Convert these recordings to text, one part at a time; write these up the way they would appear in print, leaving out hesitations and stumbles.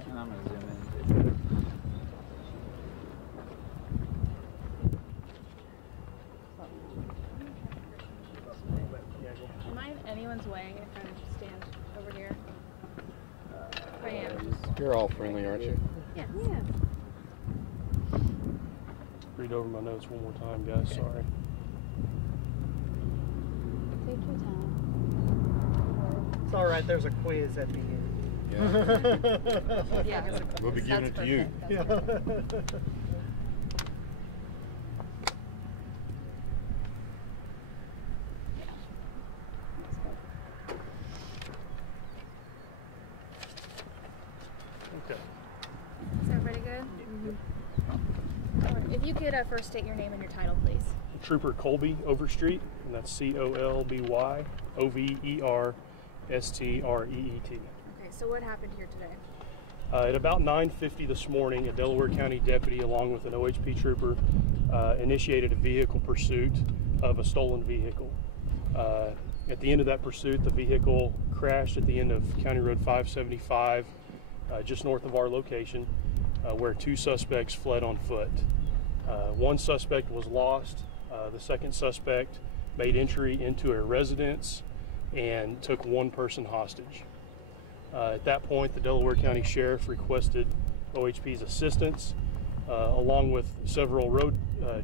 second. I'm going to zoom in. Am I in anyone's way if I stand over here? I am. You're all friendly, aren't you? Yes. Yeah. Read over my notes one more time, guys. Okay. Sorry. Take your time. It's all right. There's a quiz at the end. Yeah. Yeah. We'll be giving it to you. Yeah. Okay. Is everybody good? All right. If you could first state your name and your title, please. Trooper Colby Overstreet, and that's COLBY OVERSTREET. Okay, so what happened here today? At about 9:50 this morning, a Delaware County deputy, along with an OHP trooper, initiated a vehicle pursuit of a stolen vehicle. At the end of that pursuit, the vehicle crashed at the end of County Road 575, just north of our location, where two suspects fled on foot. One suspect was lost. The second suspect made entry into a residence and took one person hostage. At that point, the Delaware County Sheriff requested OHP's assistance, along with several road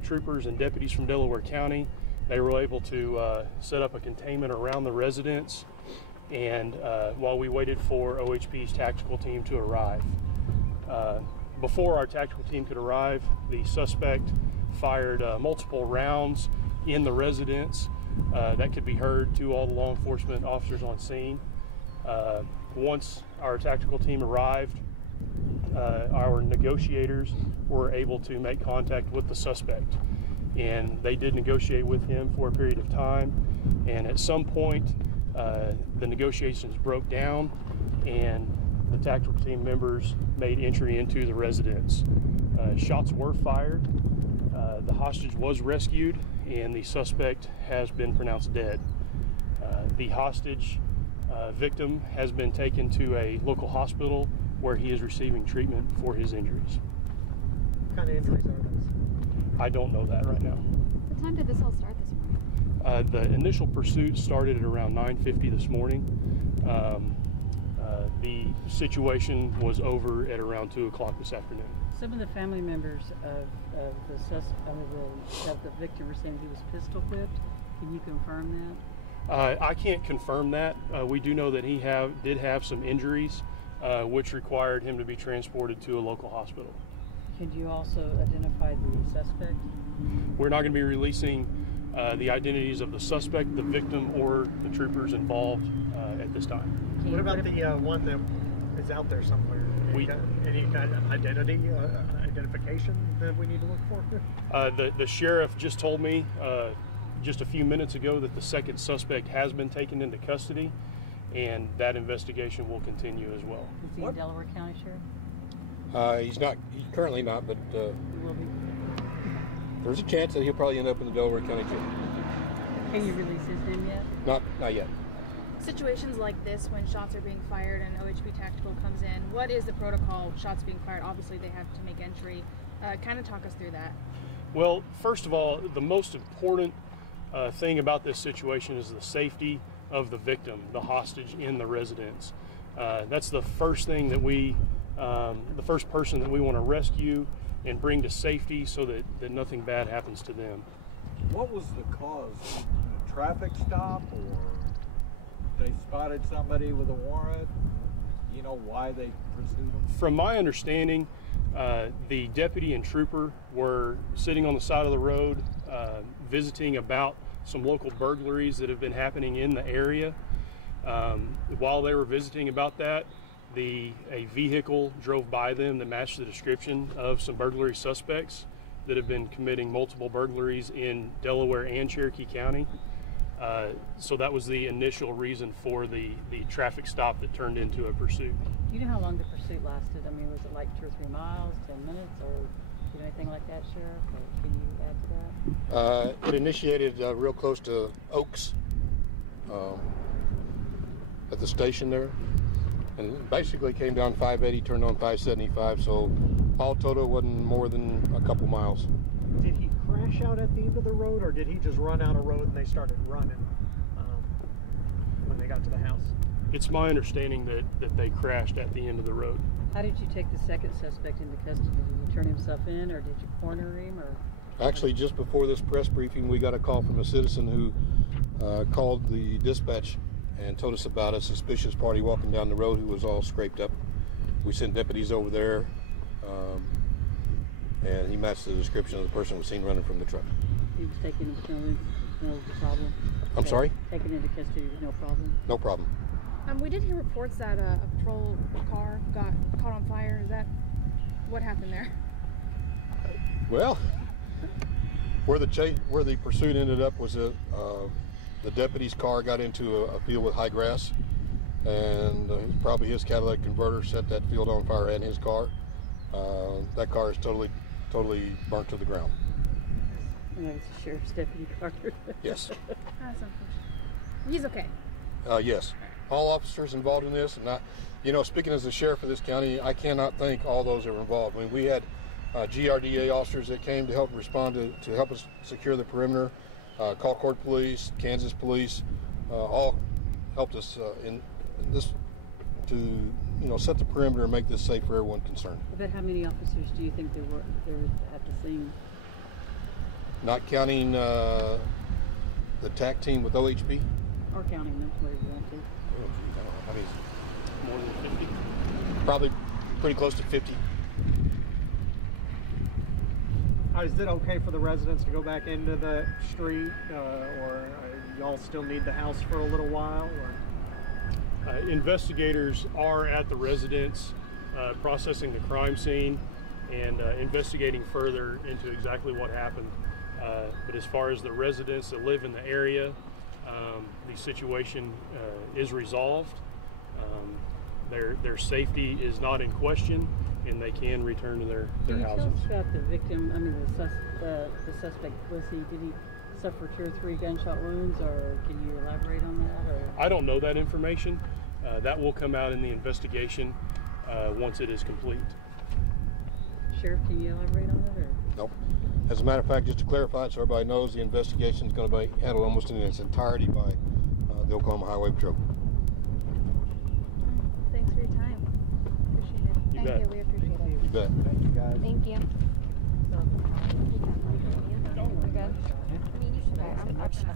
troopers and deputies from Delaware County. They were able to set up a containment around the residence, and while we waited for OHP's tactical team to arrive. Before our tactical team could arrive, the suspect fired multiple rounds in the residence that could be heard to all the law enforcement officers on scene. Once our tactical team arrived, our negotiators were able to make contact with the suspect, and they did negotiate with him for a period of time, and at some point the negotiations broke down and the tactical team members made entry into the residence. Shots were fired, the hostage was rescued, and the suspect has been pronounced dead. The hostage victim has been taken to a local hospital where he is receiving treatment for his injuries. What kind of injuries are those? I don't know that right now. What time did this all start this morning? The initial pursuit started at around 9:50 this morning. The situation was over at around 2 o'clock this afternoon. Some of the family members of the victim were saying he was pistol whipped. Can you confirm that? I can't confirm that. We do know that he did have some injuries, which required him to be transported to a local hospital. Can you also identify the suspect? We're not going to be releasing the identities of the suspect, the victim, or the troopers involved at this time. What about the one that is out there somewhere? Any kind of identification that we need to look for? The sheriff just told me just a few minutes ago that the second suspect has been taken into custody, and that investigation will continue as well. Is he a Delaware County Sheriff? He's not. He's currently not, but He will be. there's a chance that he'll probably end up in the Delaware County Jail. Can you release his name yet? Not yet. Situations like this, when shots are being fired and OHP Tactical comes in, what is the protocol? Shots being fired, obviously they have to make entry. Kind of talk us through that. Well, first of all, the most important thing about this situation is the safety of the victim, the hostage in the residence. That's the first thing that the first person that we want to rescue and bring to safety so that nothing bad happens to them. What was the cause? A traffic stop, or they spotted somebody with a warrant? You know why they pursued them? From my understanding, the deputy and trooper were sitting on the side of the road visiting about some local burglaries that have been happening in the area. While they were visiting about that, a vehicle drove by them that matched the description of some burglary suspects that have been committing multiple burglaries in Delaware and Cherokee County. So that was the initial reason for the traffic stop that turned into a pursuit. Do you know how long the pursuit lasted? I mean, was it like 2 or 3 miles, 10 minutes, or do you know anything like that, Sheriff? Or can you add to that? It initiated real close to Oaks at the station there. And basically came down 580, turned on 575, so all total wasn't more than a couple miles. Did he crash out at the end of the road, or did he just run out of road and they started running when they got to the house? It's my understanding that they crashed at the end of the road. How did you take the second suspect into custody? Did he turn himself in, or did you corner him, or? Actually, just before this press briefing, we got a call from a citizen who called the dispatch and told us about a suspicious party walking down the road who was all scraped up. We sent deputies over there, and he matched the description of the person was seen running from the truck. He was taken with no problem? I'm sorry? Taken into custody with no problem? No problem. We did hear reports that a patrol car got caught on fire. Is that what happened there? Well, where the pursuit ended up was that the deputy's car got into a field with high grass, and probably his catalytic converter set that field on fire and his car. That car is totally burnt to the ground. And it's the sheriff's deputy car. Yes. That's unfortunate. He's okay. Yes. All officers involved in this, and speaking as the sheriff of this county, I cannot thank all those that were involved. I mean, we had GRDA officers that came to help respond to help us secure the perimeter. Colcord Police, Kansas Police, all helped us in this to set the perimeter and make this safe for everyone concerned. About how many officers do you think there were at the scene? Not counting the TAC team with OHP. Or counting them, where you want to. Oh, geez, I don't know. More than 50. Probably pretty close to 50. Is it okay for the residents to go back into the street, or y'all still need the house for a little while? Or? Investigators are at the residence processing the crime scene and investigating further into exactly what happened. But as far as the residents that live in the area, the situation is resolved. Their safety is not in question, and they can return to their Can you houses. tell us about the victim? I mean, the suspect. Did he suffer 2 or 3 gunshot wounds, or can you elaborate on that? Or? I don't know that information. That will come out in the investigation once it is complete. Sheriff, can you elaborate on that? Or? Nope. As a matter of fact, just to clarify it so everybody knows, the investigation is going to be handled almost in its entirety by the Oklahoma Highway Patrol. Thanks for your time. Appreciate it. You bet. Thank you, we appreciate it. You bet. Thank you, guys. Thank you. We're good. I mean, you should. I'm actually.